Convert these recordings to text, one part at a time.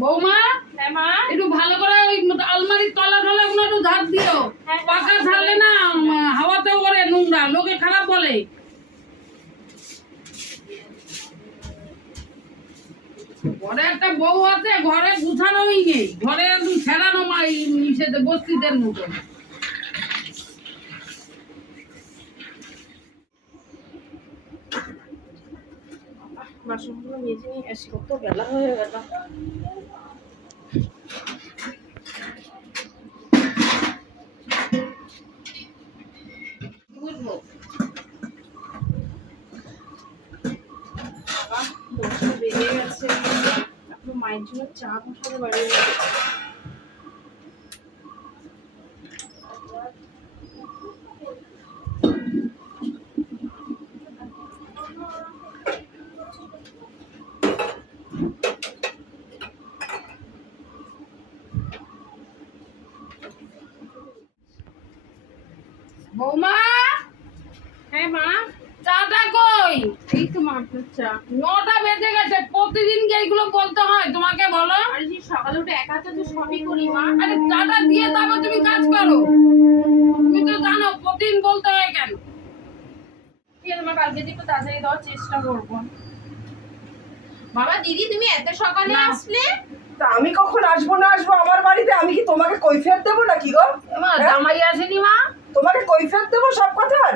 বৌমা হ্যাঁ একটু ভালো করে ওই আলমারির তলা টলা গুলো একটু ঝাড় দিও। হ্যাঁ, পাকা ঝাড়লে না হাওয়াতেও করে নোংরা লোকে খারাপ বলে। ঘরে একটা বউ আছে ঘরে গুছানোই নেই ঘরে একদম ছেড়ানো মা ইসেতে বস্তিদের মতো। বাসনগুলো মেজে নিয়ে আসি। কত বেলা হয়ে গেল। বেজে গেছে। এখন মায়ের জন্য চা বসাতে বাড়ি বৌমা হ্যাঁ মা চাটা কই এই তো মা আপনার চা নটা বেজে গেছে প্রতিদিন কি এইগুলো বলতে হয়? তোমাকে বলো। আর সকালে উঠে একা হাতে তো সবই করি মা। আরে চাটা দিয়ে তারপর তুমি কাজ করো। তুমি তো জানো প্রতিদিন বলতে হয় কেন? ঠিক আছে মা কালকে তাড়াতাড়ি দেওয়ার চেষ্টা করব। বাবা দিদি তুমি এত সকালে আসলে? তা আমি কখন আসব না আসব? আমার বাড়িতে আমি কি তোমাকে কৈফিয়ত দেবো নাকি গো? এমা জামাই আসেনি মা। তোমাকে কৈফিয়ত দেবো সব কথার?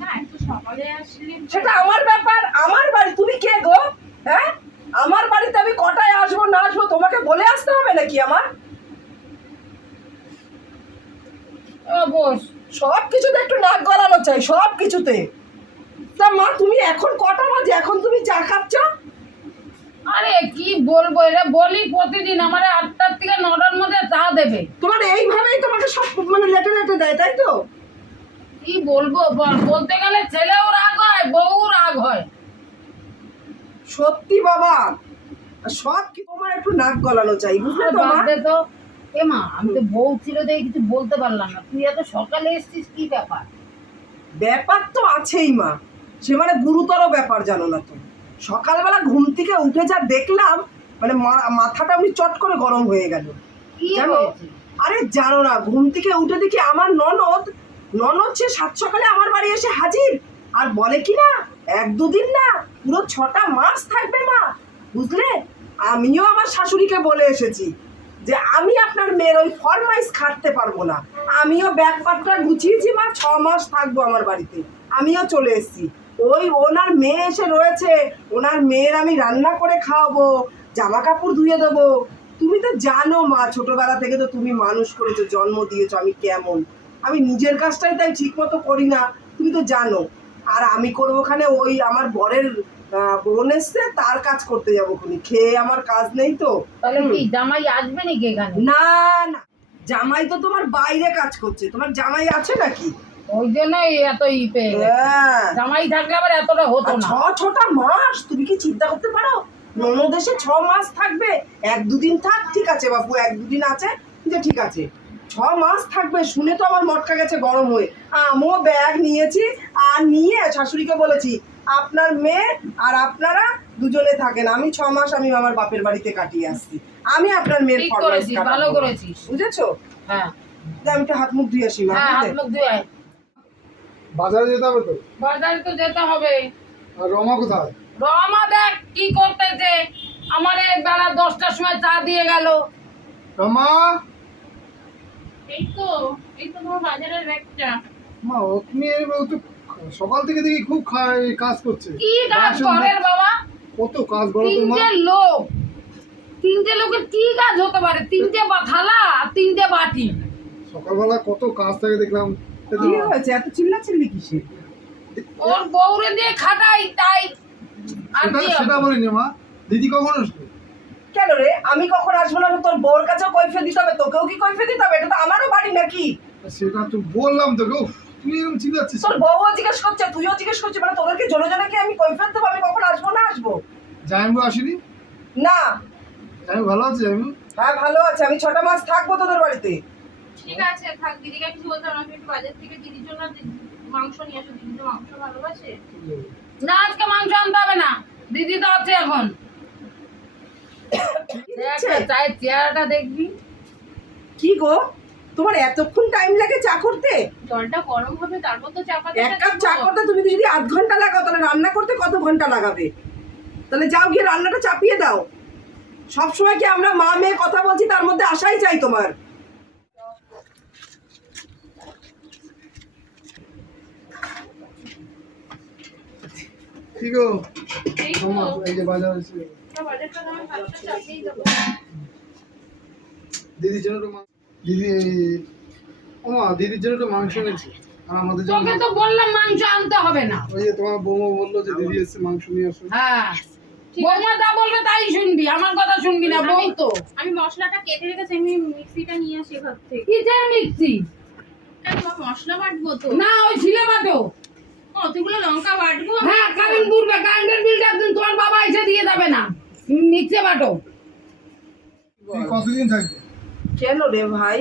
না এত সকালে আসলে সেটা আমার ব্যাপার আমার বাড়ি। তুমি কে গো? হ্যাঁ? আমার বাড়িতে আমি কটায় আসব না আসব তোমাকে বলে আসতে হবে নাকি আমার? সব কিছুতে একটু নাক গলানো চাই সব কিছুতে। তা মা তুমি এখন কটা বাজে? এখন তুমি চা খাচ্ছ? আরে কি বলব? এটা বলি প্রতিদিন আমার আটটার থেকে নটার মধ্যে চা দেবে। তোমার এইভাবেই তোমাকে সব মানে লেটে লেটে দেয় তাই তো? কি বলব বল? বলতে গেলে ছেলেও রাগ হয় বউ রাগ হয়। সত্যি বাবা। সব কি তোমার একটু নাক গলানো চাই বুঝলে তো মা? তো এমা আমি তো বউ ছিল দেখে কিছু বলতে পারলাম না। তুই এত সকালে এসেছিস কি ব্যাপার? ব্যাপার তো আছেই মা। সে মানে গুরুতর ব্যাপার জানো না তো। সকালবেলা ঘুম থেকে উঠে যা দেখলাম মানে মা- মাথাটা আমি চট করে গরম হয়ে গেল। কি জানো? আরে জানো না ঘুম থেকে উঠে দেখি আমার ননদ ননদ সে সাত সকালে আমার বাড়ি এসে হাজির। আর বলে কি না এক দুদিন না পুরো ছটা মাস থাকবে মা, বুঝলে? আমিও আমার শাশুড়িকে বলে এসেছি যে আমি আপনার মেয়ের ওই ফরমাইজ খাটতে পারব না। আমিও ব্যাগপাটটা গুছিয়েছি মা, ছ মাস থাকব আমার বাড়িতে। আমিও চলে এসেছি। ওই ওনার মেয়ে এসে রয়েছে, ওনার মেয়ের আমি রান্না করে খাওয়াবো জামা কাপড় ধুয়ে দেবো। তুমি তো জানো মা, ছোটবেলা থেকে তো তুমি মানুষ করেছ, জন্ম দিয়েছ আমি কেমন। আমি নিজের কাজটাই তাই ঠিক মতো করি না, তুমি তো জানো। আর আমি করব ওখানে ওই আমার বরের বোন এসছে তার কাজ করতে যাব খুনি খেয়ে আমার কাজ নেই তো। তাহলে কি জামাই আসবে নাকি এখানে? না না। জামাই তো তোমার বাইরে কাজ করছে। তোমার জামাই আছে নাকি? ওই জন্যই এত ই পেয়ে হ্যাঁ। জামাই থাকলে আবার এতটা হতো না। ছ ছটা মাস তুমি কি চিন্তা করতে পারো? ননদেশে ছ মাস থাকবে এক দুদিন থাক ঠিক আছে বাপু এক দুদিন আছে যে ঠিক আছে। ছ মাস থাকবে শুনে তো আমার মটকা গেছে গরম হয়ে। আমিও ব্যাগ নিয়েছি আর নিয়ে শাশুড়িকে বলেছি আপনার মেয়ে আর আপনারা দুজনে থাকেন। আমি ছ মাস আমি আমার বাপের বাড়িতে কাটিয়ে আসছি। আমি আপনার মেয়ের ঠিক ফরমাইশ ভালো করেছিস। বুঝেছ? হ্যাঁ। আমি একটু হাত মুখ ধুয়ে আসি মা হ্যাঁ হাত মুখ ধুয়ে বাজারে যেতে হবে তো? বাজারে তো যেতে হবে। আর রমা কোথায়? রমা দেখ কি করতেছে। আমার এই বেলা দশটার সময় চা দিয়ে গেল। রমা? এই তো এই তো তোমার বাজারের ব্যাগটা। মা ও তুমি তো সকাল থেকে দেখি খুব কাজ করছে। কি কাজ করে বাবা? কত কাজ বলো তিনটে লোক। তিনটে লোকের কি কাজ হতে পারে? তিনটে বা- থালা আর তিনটে বাটি। সকালবেলা কত কাজ থাকে দেখলাম। কি হয়েছে? এত চিল্লা চিল্লি কিসে? ওর বউরে দিয়ে খাটাই তাই? সেটা বলিনি মা। দিদি কখন আসবে? কেন রে? আমি কখন আসব না? তোর বউর কাছেও কৈফে দিতে হবে তোকেও কি কৈফে দিতে হবে? এটা তো আমারও বাড়ি নাকি? সেটা তো বললাম তোকে তুই এরকম চিল্লাচ্ছিস তোর বউও জিজ্ঞেস করছে তুইও জিজ্ঞেস করছিস মানে তোদেরকে জনে জনে কি আমি কৈফেত দেবো? আমি কখন আসব না আসব? জাইমু আসেনি? না। জাইমু ভালো আছে জাইমু হ্যাঁ ভালো আছে। আমি ছটা মাস থাকব তোদের বাড়িতে। ঠিক আছে থাক। দিদিকে কিছু বলতে না। একটু বাজার থেকে দিদির জন্য মাংস নিয়ে আসো। দিদি তো মাংস ভালোবাসে। না আজকে মাংস আনতে হবে না। দিদি তো আছে এখন। চায়ের চেহারাটা দেখবি। কি গো? তোমার এতক্ষণ টাইম লাগে চা করতে? জলটা গরম হবে তারপর তো চা পাতা এক কাপ চা করতে তুমি যদি আধ ঘণ্টা লাগাও তাহলে রান্না করতে কত ঘণ্টা লাগাবে? তাহলে যাও গিয়ে রান্নাটা চাপিয়ে দাও। সব সময় কি আমরা মা মেয়ে কথা বলছি তার মধ্যে আসাই চাই তোমার? কি গো? এই যে বাজার দিদির জন্য দিদি ও দিদির জন্য একটু মাংস এনেছি। আর আমাদের জন্য তোকে তো বললাম মাংস আনতে হবে না। ওই যে তোমার বৌমা বলল যে দিদি এসছে মাংস নিয়ে আসো। হ্যাঁ। বৌমা যা বলবে তাই শুনবি আমার কথা শুনবি না বউ তো। আমি মশলাটা কেটে রেখেছি আমি মিক্সিটা নিয়ে আসি ঘর থেকে। কিসের মিক্সি? মশলা বাটবো তো। না ওই ছিলে বাটো। কতগুলো লঙ্কা বাটবো? হ্যাঁ কারেন্ট পুরবে কারেন্টের বিলটা একদিন তোমার বাবা এসে দিয়ে যাবে না। মিক্সে বাটো। তুই কতদিন থাকবে? কেন রে ভাই?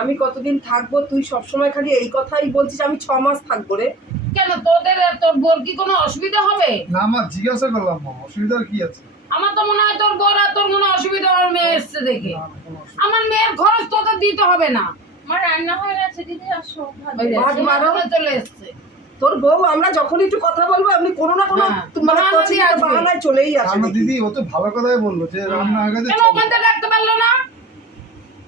আমি কতদিন থাকব? তুই সবসময় খালি এই কথাই বলছিস আমি ছ মাস থাকব রে। কেন তোদের আর তোর বোর কি কোনো অসুবিধা হবে? না আমার জিজ্ঞাসা করলাম মা অসুবিধার কি আছে? আমার তো মনে হয় তোর বোর আর তোর কোনো অসুবিধা আমার মেয়ে এসছে দেখে। অসুবিধা। আমার মেয়ের খরচ তোদের দিতে হবে না। আমার রান্না হয়ে গেছে দিদি আসো ভাত ওই যে, ভাত সময় চলে এসছে। তোর বউ আমরা যখন একটু কথা বলব আপনি কোনো না কোনো হ্যাঁ, মানে বাহানা কোচিং বাহানায় চলেই আসে আমার দিদি ও তো ভালো কথাই বলল যে রান্না হয়ে। গেছে কেন চলো। রাখতে পারল না?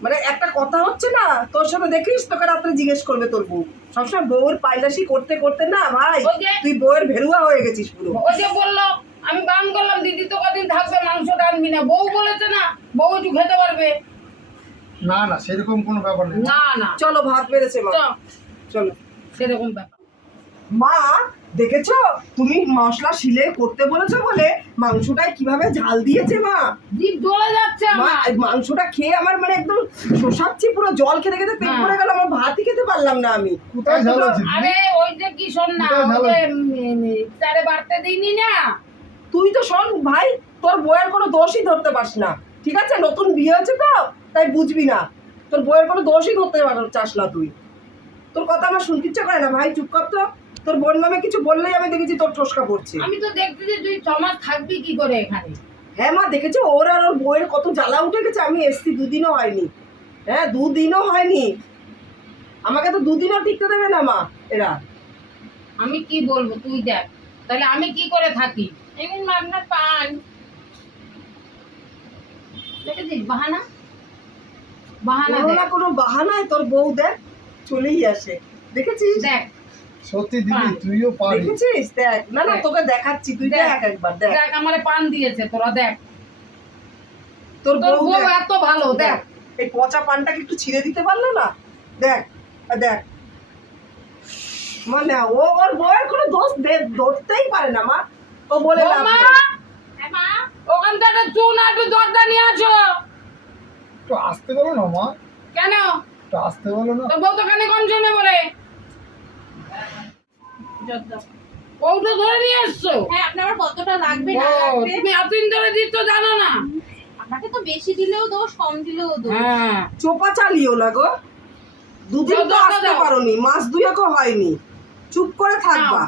মানে একটা কথা হচ্ছে না তোর সাথে দেখিস তোকে রাত্রে জিজ্ঞেস করবে তোর বউ। সবসময় বউর পাইলাসি করতে করতে না ভাই তুই বউয়ের ভেরুয়া হয়ে গেছিস পুরো। ওই যে বলল আমি বান করলাম দিদি তো কদিন থাকবে মাংস আনবি না। বউ বলেছে না বউ একটু খেতে পারবে। না না সেরকম কোনো ব্যাপার নেই। না না। চলো ভাত বেড়েছে মা। চলো। সেরকম ব্যাপার। মা দেখেছ? তুমি মশলা শিলে করতে বলেছ বলে মাংসটায় কীভাবে ঝাল দিয়েছে মা? জিভ জ্বলে যাচ্ছে মা মাংসটা খেয়ে আমার মানে একদম শোষাচ্ছি পুরো জল খেতে খেতে পেট হ্যাঁ। পড়ে গেল আমার ভাতই খেতে পারলাম না আমি। কোথায় ঝাল আরে ওই যে কি শোন না তারে বাড়তে দিইনি না। তুই তো শোন ভাই তোর বইয়ের কোনো দোষই ধরতে পারস না ঠিক আছে? নতুন বিয়ে হয়েছে তো তাই বুঝবি না। তোর বইয়ের কোনো দোষই ধরতে পার- চাস না তুই। তোর কথা আমার শুনতে ইচ্ছা করে না ভাই চুপ কর তো। তোর বোন নামে কিছু বললেই আমি দেখেছি তোর ঠোসকা পড়ছে। আমি তো দেখতে যে তুই ছমাস থাকবি কি করে এখানে? হ্যাঁ মা দেখেছ ওর আর ওর বইয়ের কত জ্বালা উঠে গেছে আমি এসছি দুদিনও হয়নি। হ্যাঁ দুদিনও হয়নি। আমাকে তো দুদিনও টিকতে দেবে না মা এরা। আমি কি বলব তুই দেখ। তাহলে আমি কি করে থাকি? এমন আপনার পান। দেখেছিস? বাহানা? বাহানা কোনো না কোনো বাহানায় তোর বউ দেখ চলেই আসে। দেখেছিস? দেখ সত্যি দিদি তুইও পারিস দেখেছিস? দেখ। না না তোকে দেখাচ্ছি তুই দেখ। একবার দেখ। দেখ আমারে পান দিয়েছে তোরা দেখ। তোর তোর বউ এত ভালো দেখ। এই পচা পানটাকে একটু ছিঁড়ে দিতে পারল না? দেখ দেখ। মানে ও ওর বউয়ের কোনো দোষ ধরতেই পারে না মা। ও বলে। হ্যাঁ মা? ওখান থেকে চুন আর একটু জর্দা নিয়ে আসো। একটু আসতে বলো না মা। কেন? একটু আসতে বলো না। তোর বউ তো কানে কম শুনে বলে। জর্দা। ধরে নিয়ে এসছো হ্যাঁ আপনার কতটা লাগবে না লাগবে? তুমি এতদিন ধরে দিচ্ছ জানো না। আপনাকে তো বেশি দিলেও দোষ কম দিলেও দোষ। হ্যাঁ। চোপা চালিও না গো। দুদিন তো দাও, দাও, আসতে পারোনি মাস দুয়েকও হয়নি। চুপ করে থাকবা।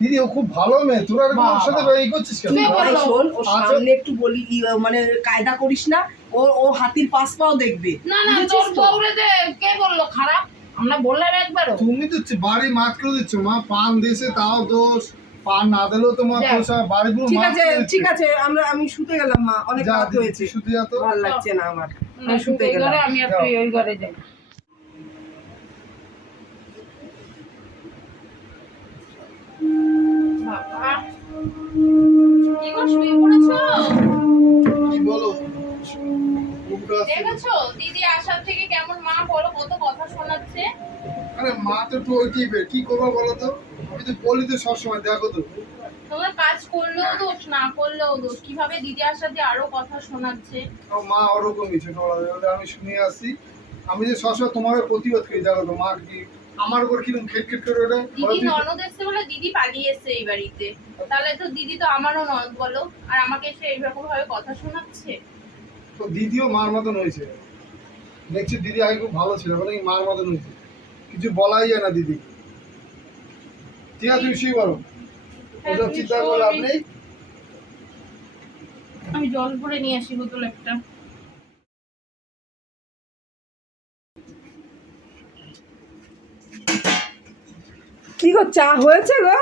দিদি ও খুব ভালো মেয়ে। তোরা এরকম ওর সাথে এই করছিস কেন? ভাই শোন ও আচ্ছা। সামনে একটু বলি মানে কায়দা করিস না ও ও হাতির পাশ পাও দেখবে। না না তোর বউরে যে কে বলল খারাপ? আমরা বললাম একবারও। তুমি তো বাড়ি মাত করে দিচ্ছ মা পান দিয়েছে তাও দোষ। পান না দিলেও তোমার দেখ। বাড়ি পুরো ঠিক আছে ঠিক আছে আমরা আমি শুতে গেলাম মা অনেক রাত হয়েছে। শুতে যা তো। ভালো লাগছে না আমার। আমি শুতে গেলাম। আমি আর তুই ওই ঘরে যাই। বাবা। একটু ওই কি কি করব বলো তো? আমি তো বলি তো সবসময় দেখো তো। তোমার কাজ করলেও দোষ না করলেও দোষ। কীভাবে যে আরও কথা শোনাচ্ছে? মা ওরকমই ছোটবেলা আমি শুনে আসি। আমি যে সবসময় তোমার প্রতিবাদ করি দেখো তো মা কি আমার উপর কীরকম খেট খেট করে ওঠে? দিদি ননদ এসছে বলে দিদি পালিয়ে এসছে এই বাড়িতে। তাহলে তো দিদি তো আমারও ননদ বলো আর আমাকে এসে এইরকম ভাবে কথা শোনাচ্ছে? তো দিদিও মার মতন হয়েছে। দেখছি দিদি আগে খুব ভালো ছিল বলে মার মতন হয়েছে। কিছু বলাই যায় না দিদি। ঠিক আছে তুমি শুয়ে বলো হ্যাঁ, ওসব চিন্তা করে লাভ আমি- নেই। আমি জল ভরে নিয়ে আসি বোতল একটা। কি গো চা হয়েছে গো?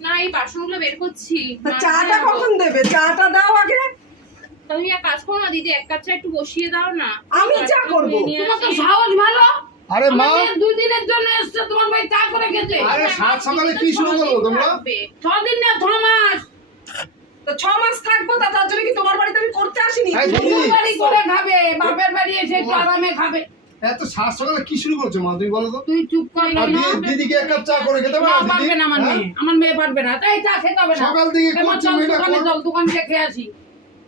না এই বাসনগুলো বের করছি। চাটা কখন দেবে? চাটা দাও আগে। তুমি এক কাজ করো না দিদি এক কাপ চা একটু বসিয়ে দাও না। আমি চা করব। নিয়ে তোমার তো ভালো। আরে মা। দুই দিনের জন্য এসছে তোমার ভাই চা করে গেছে আরে সাত সকালে কি শুরু করব তোমরা? থাকবে। ছদিন না ছ মাস। তো ছ মাস থাকব তা তার জন্য কি তোমার বাড়িতে আমি করতে আসিনি? বাড়ি করে খাবে বাপের বাড়ি এসে একটু আরামে খাবে। এত সাত সকালে কি শুরু করছ মা তুমি বলো তো? তুই চুপ কর না। দিদিকে এক কাপ চা করে খেতে পারবে না আমার হ্যাঁ? মেয়ে আমার মেয়ে পারবে না। তাই চা খেতে হবে না। সকাল থেকে করছ মেয়েটা দোকানে থেকে খেয়ে আসি।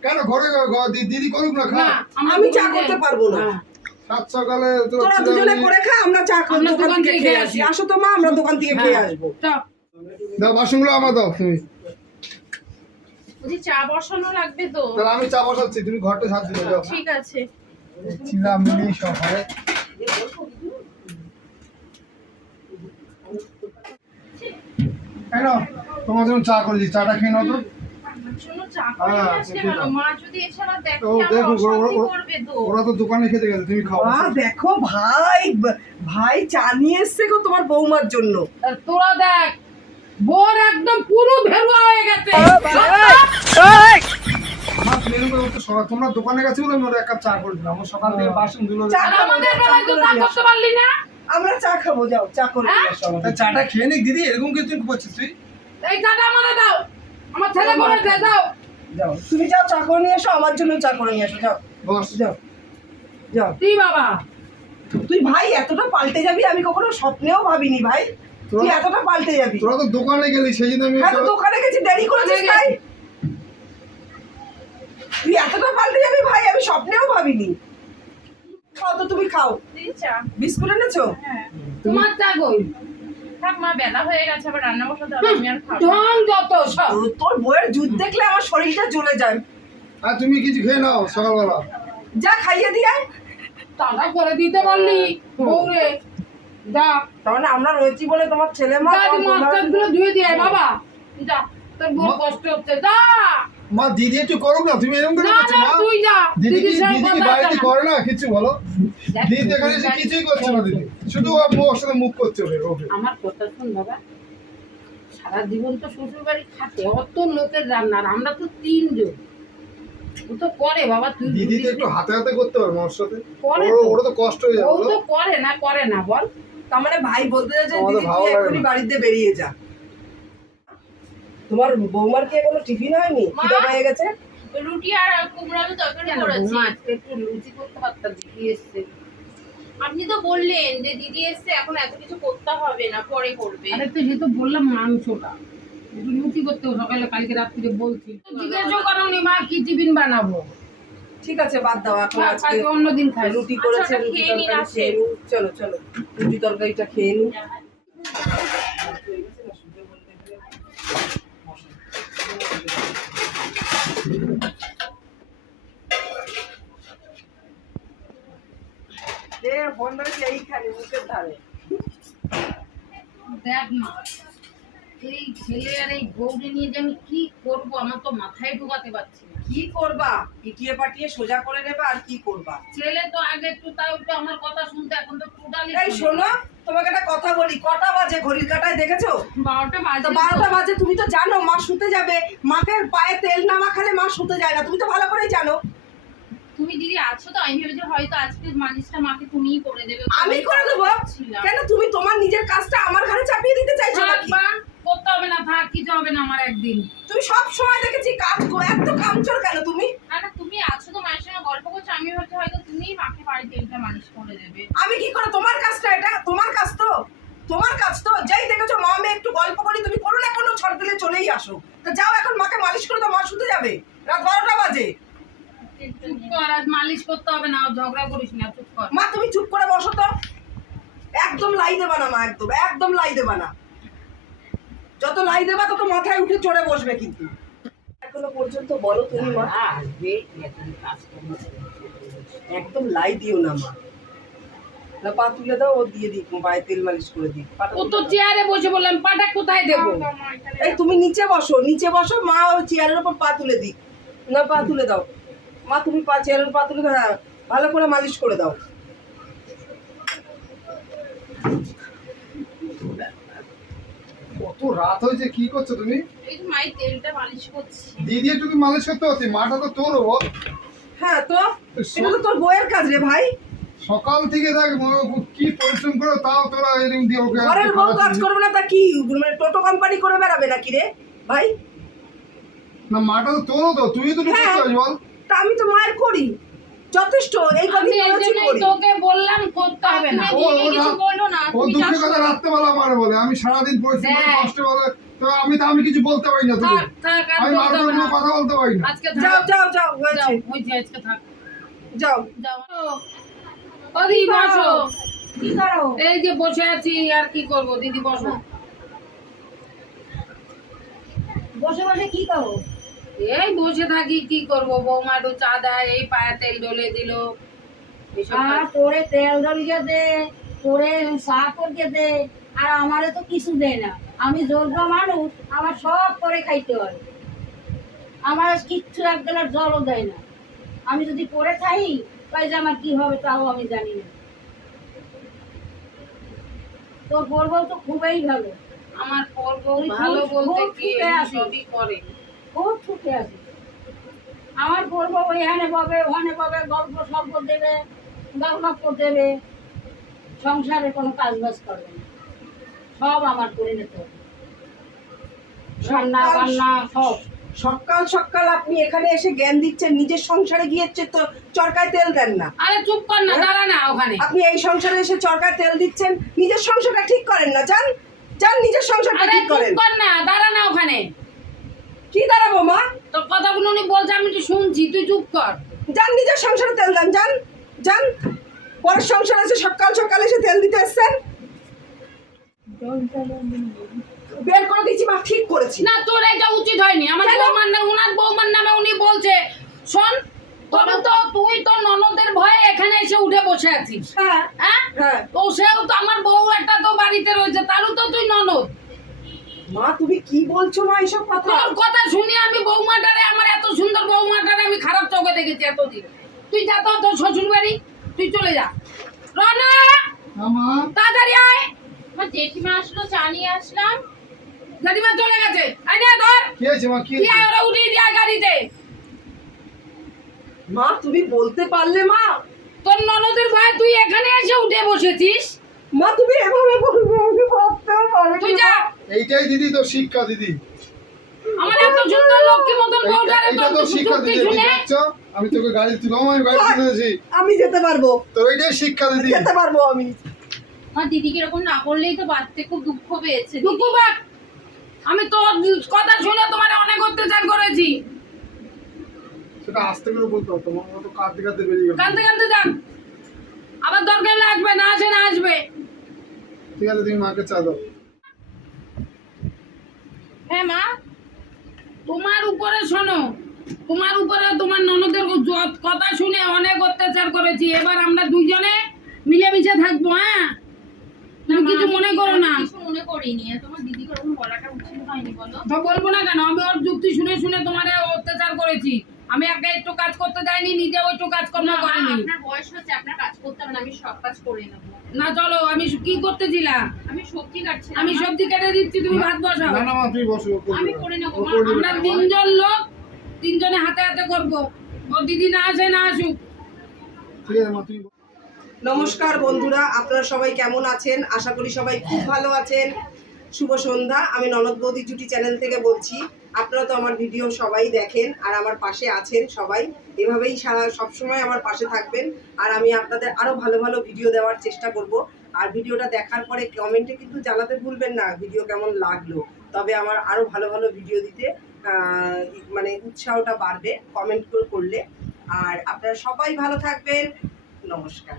কেন ঘরে দিদি করুক না খা আমি চা করতে পারব না। সাত সকালে তোরা দুজনে করে খা আমরা চা খাব দোকান থেকে খেয়ে আসি। আসো। তো মা আমরা দোকান থেকে খেয়ে হ্যাঁ। আসব। দাও বাসনগুলো আমার দাও তুমি। চা বসানো লাগবে তো। তাহলে আমি চা বসাচ্ছি তুমি ঘরটা সাথ যাও। ঠিক আছে। ছিলাম তোমার জন্য চা করেছি চাটা খেয়ে নাও তো। ওরা- অশান্তি ওরা- করবে তো। দোকানে খেতে গেছে তুমি খাও। দেখো ভাই ভাই চা নিয়ে এসছে গো তোমার বৌমার জন্য। তোরা দেখ একদম পুরো ভেরুয়া হয়ে গেছে। তোমরা দোকানে গেছে বলে এক কাপ চা করে দিলাম। আমার সকাল থেকে বাসন ধুলো আমাদের করতে পারলি না। আমরা চা খাব যাও চা করে আসো চাটা খেয়ে নিক দিদি এরকম কিছু তুই করছিস তুই? এই চাটা আমারে দাও। আমার ছেলে করে দে দাও যাও। তুমি যাও চা করে নিয়ে এসো আমার জন্য চা করে নিয়ে আসো যাও। বস। যাও। যাও। তুই বাবা? তুই ভাই এতটা পাল্টে যাবি? আমি কখনো স্বপ্নেও ভাবিনি ভাই। তুই এতটা পাল্টে যাবি। তোরা তো দোকানে গেলি সেই জন্য আমি হ্যাঁ দোকানে গেছি দেরি করেছিস তাই? তুই এতটা পাল্টে যাবি ভাই আমি স্বপ্নেও ভাবিনি। খাও তো তুমি খাও। বিস্কুট এনেছো? হ্যাঁ। তোমার চা কই? থাক মা বেলা হয়ে গেছে আবার রান্না বসাতে হবে আমি আর খাব ঢং যত সব। তোর- বইয়ের জুত দেখলে আমার শরীরটা জ্বলে যায়। আর তুমি কিছু খেয়ে নাও সকালবেলা। যা খাইয়ে দিয়ে। করে দিতে পারলি বউরে। যা। তাহলে আমরা রয়েছি বলে তোমার ছেলে মা গাড়ি মাস্টারগুলো ধুয়ে দিয়ে বাবা। যা। তোর মা- কষ্ট হচ্ছে। যা! মা দিদি একটু করুক না তুমি এরকম করে করছ না তুই যা। দিদি কি দিদি কি বাড়িতে করে না কিছু বলো? দিদি এখানে এসে কিছুই করছে না দিদি। শুধু ওর সাথে মুখ করছে ওকে ওকে। আমার কথা শুন বাবা। সারা জীবন তো শ্বশুর বাড়ি খাতে অত লোকের রান্নার আমরা তো তিনজন। ও তো করে বাবা তুই দিদি তো একটু হাতে হাতে করতে পারবে ওর সাথে। করে ওর তো। ওরা তো কষ্ট হয়ে যাবে ও তো করে না করে না বল। তার মানে ভাই বলতে যাচ্ছে দিদি তুই লাগে বাড়িতে বেরিয়ে যা। তোমার বৌমার কি এখনও টিফিন হয়নি? খিদা পেয়ে গেছে? রুটি আর কুমড়ো আলু তরকারি কেন করেছি। আজকে একটু লুচি করতে পারতাম দিদি এসছে। আপনি তো বললেন যে দিদি এসছে এখন এত কিছু করতে হবে না পরে করবে। আরে তো যেহেতু বললাম মাংসটা একটু লুচি করতে হবে সকালে কালকে রাত্রিরে বলছি। তো জিজ্ঞেসও করোনি মা কি টিফিন বানাবো? ঠিক আছে বাদ দাও এখন মা, আজকে কালকে অন্যদিন খাই। রুটি আচ্ছা, করেছে রুটি খেয়ে নিন তরকারি। খেয়ে নিই। চলো চলো রুটি তরকারিটা খেয়ে নিই দেখ মা, এই ছেলে আর এই বউকে নিয়ে যে আমি কি করব, আমার তো মাথায় ঢুকাতে পারছি না। কি করবা? পিটিয়ে পাটিয়ে সোজা করে নেবে আর কি করবা? ছেলে তো আগে একটু তাও একটু আমার কথা শুনতে এখন তো টোটালি এই শোনো তোমাকে একটা কথা বলি কটা বাজে ঘড়ির কাটায় দেখেছ? বারোটা তো বাজে বারোটা বাজে তুমি তো জানো মা শুতে যাবে। মাকে পায়ে তেল না মাখালে মা শুতে যায় না তুমি তো ভালো করেই জানো। তুমি দিদি আছো তো? আমি ভেবেছি হয়তো আজকে মালিশটা মাকে তুমিই করে দেবে। আমি করে দেবো? কেন? তুমি তোমার নিজের কাজটা আমার ঘরে চাপিয়ে দিতে চাইছো থাক নাকি মা, করতে হবে না থাক কিছু হবে না আমার একদিন। তুমি সব সময় দেখেছি কাজ কো- এত কামচোর কেন তুমি? না না তুমি আছো তো মায়ের সঙ্গে গল্প করছ আমি ভাবছি হয়তো তুমিই মাকে বাড়ি তেলটা মালিশ করে দেবে। আমি কি করে তোমার কাজটা এটা? তোমার কাজ তো? তোমার কাজ তো? যাই দেখেছ মা আমি একটু গল্প করি তুমি কোনো না কোনো ছড় দিলে চলেই আসো। তো যাও এখন মাকে মালিশ করে দাও মা শুতে যাবে। রাত বারোটা বাজে। চুপ কর আজ মালিশ করতে হবে না ঝগড়া করিস না চুপ কর। মা তুমি চুপ করে বসো তো। একদম লাই দেবা না মা একদম একদম লাই দেবা না। যত লাই দেবা তত মাথায় উঠে চড়ে বসবে কিন্তু। এখনও পর্যন্ত বলো তুমি মা। আসবে একদম লাই দিও না মা। না পা তুলে দাও ও দিয়ে দিই পায়ে তেল মালিশ করে দিই ও তো চেয়ারে বসে বললাম পাটা কোথায় দেবো? এই তুমি নিচে বসো নিচে বসো মা ওই চেয়ারের উপর পা তুলে দিই না পা তুলে দাও। মা তুমি পা চেয়ারের পা তুলে দাও হ্যাঁ ভালো করে মালিশ করে দাও। রাত হয়েছে কি করছ তুমি? এই তো মায়ের তেলটা মালিশ করছি। দিদি একটু কি মালিশ করতে হচ্ছে মাটা তো তোর হ্যাঁ তো? এটা তো তোর বইয়ের কাজ রে ভাই। সকাল থেকে দেখ কি পরিশ্রম করো তাও তোরা এরকম দিয়ে ওকে ঘরের বউ কাজ করবে না তা কি? মানে টোটো কোম্পানি করে বেড়াবে নাকি রে ভাই? না মাটা তো তোরও তো তুই তো হ্যাঁ। বল তা আমি তো মায়ের করি। যথেষ্ট এই আমি কদিন করেছি তোকে বললাম করতে হবে না। ও, কিছু বলল না ও দুঃখের কথা রাত্রেবেলা আমার বলে আমি সারাদিন পরিশ্রম করে কষ্ট বলে তো আমি তো আমি কিছু বলতে পারি না তোকে। আমি মার কোনো না। কথা বলতে পারি না। আজকে যাও যাও যাও হয়েছে। হয়েছে আজকে থাক। যাও। যাও। ও দিদি বসো। কি করো? এই যে বসে আছি আর কি করব? দিদি বসো। বসে বসে কি করো? এই বসে থাকি কি করব? বৌমা একটু চা দেয় এই পায়ে তেল ডলে দিল। তোরে তেল ধরিয়ে দে তোরে চা করিয়ে দে আর আমারে তো কিছু দেয় না। আমি যোগ্য মানুষ আমার সব করে খাইতে হয়। আমার কিচ্ছু এক বেলার জলও দেয় না। আমি যদি পরে খাই তাই যে আমার কি হবে তাও আমি জানি না। তো বলব তো খুবই ভালো। আমার ওই ভালো বলতে কি। সবই করে। খুব ছুটে আছে। আমার পড়ব ওইখানে পাবে ওখানে পাবে গল্প সল্প দেবে গল্প দেবে। সংসারে কোনো কাজ বাজ করবে না। সব আমার করে নিতে হবে। রান্না বান্না সব। সকাল সকাল আপনি এখানে এসে জ্ঞান দিচ্ছেন নিজের সংসারে গিয়ে তো চরকায় তেল দেন না। আরে চুপ কর না দাঁড়া না ওখানে। আপনি এই সংসারে এসে চরকায় তেল দিচ্ছেন নিজের সংসারটা ঠিক করেন না যান যান নিজের সংসারটা ঠিক চুপ করেন কর না দাঁড়া না ওখানে। কি দাঁড়াবো মা? তোর কথাগুলো উনি বলছে আমি তো শুনছি তুই চুপ কর। যান নিজের সংসারে তেল দেন যান যান। পরের সংসার এসে সকাল সকাল এসে তেল দিতে এসছেন। বের করে দিচ্ছি মা ঠিক করেছি। না তোর এটা উচিত হয়নি। আমার? বৌমার নামে উনার বৌমার নামে উনি বলছে শোন তোর তো তুই তো ননদের ভয়ে এখানে এসে উঠে বসে আছিস। হ্যাঁ হ্যাঁ? হ্যাঁ। তো সেও তো আমার বউ একটা তো বাড়িতে রয়েছে তারও তো তুই ননদ। মা তুমি কি বলছো মা এইসব কথা? তোর কথা শুনে আমি বৌমাটারে আমার এত সুন্দর বৌমাটারে আমি খারাপ চোখে দেখেছি এতদিন। তুই যা তো তোর শ্বশুর বাড়ি তুই চলে যা। রনা তাড়াতাড়ি আয়। আমার জেঠিমা আসলো চা নিয়ে আসলাম। দাদিমা চলে গেছে। আয় না ধর। কি হয়েছে মা কি হয়েছে? ওরা উঠিয়ে দিয়ে আয় গাড়িতে। মা তুমি বলতে পারলে মা? তোর ননদের ভয়ে তুই এখানে এসে উঠে বসেছিস? মা তুমি এভাবে বলবে আমি ভাবতেও পারি তুই যা। এইটাই দিদি তো শিক্ষা দিদি। আমার এত সুন্দর লক্ষ্মী মতন বউটারে এইটা তো শিক্ষা দিদি শুনে দেখছ আমি তোকে গাড়ি তুলো আমি গাড়ি তুলেছি আমি যেতে পারব। তো ওইটাই শিক্ষা দিদি। যেতে পারব আমি। আমার দিদিকে এরকম না করলেই তো বাড়তে খুব দুঃখ পেয়েছে দুঃখ পাক আমি তোর কথা শুনে তোমার অনেক অত্যাচার করেছি। সেটা আস্তে করে বলতে তোমার মতো কাঁদতে কাঁদতে বেরিয়ে গেল কানতে কানতে যাক। আবার দরকার লাগবে না আসে না আসবে। ঠিক আছে তুমি মাকে চা দাও। মা তোমার উপরে শোনো তোমার উপরে তোমার ননদের কথা শুনে অনেক অত্যাচার করেছি। এবার আমরা দুইজনে মিলেমিশে থাকব হ্যাঁ? তুমি কিছু মনে করো না। মনে করিনি তোমার দিদি ওরকম বলাটা উচিত হয়নি বলো। তো বলব না কেন? আমি ওর যুক্তি শুনে শুনে তোমার অত্যাচার করেছি। আমি আগে একটু কাজ করতে যাইনি নিজে একটু কাজকর্ম করিনি। আপনার বয়স হচ্ছে আপনার কাজ করতে হবে আমি সব কাজ করে নেব। না চলো আমি কি করতেছিলাম আমি সবজি কাটছি আমি সবজি কেটে দিচ্ছি তুমি ভাত বসাও। না না মা তুমি বসো আমি করে নেব, আমরা তিনজন লোক তিনজনে হাতে হাতে করব। ও দিদি না আসে না আসুক। ঠিক আছে মা তুমি নমস্কার বন্ধুরা আপনারা সবাই কেমন আছেন? আশা করি সবাই খুব ভালো আছেন। শুভ সন্ধ্যা আমি ননদ বৌদি জুটি চ্যানেল থেকে বলছি। আপনারা তো আমার ভিডিও সবাই দেখেন আর আমার পাশে আছেন সবাই। এভাবেই সবসময় আমার পাশে থাকবেন আর আমি আপনাদের আরও ভালো ভালো ভিডিও দেওয়ার চেষ্টা করব। আর ভিডিওটা দেখার পরে কমেন্টে কিন্তু জানাতে ভুলবেন না ভিডিও কেমন লাগল। তবে আমার আরও ভালো ভালো ভিডিও দিতে মানে উৎসাহটা বাড়বে কমেন্ট করলে। আর আপনারা সবাই ভালো থাকবেন। নমস্কার।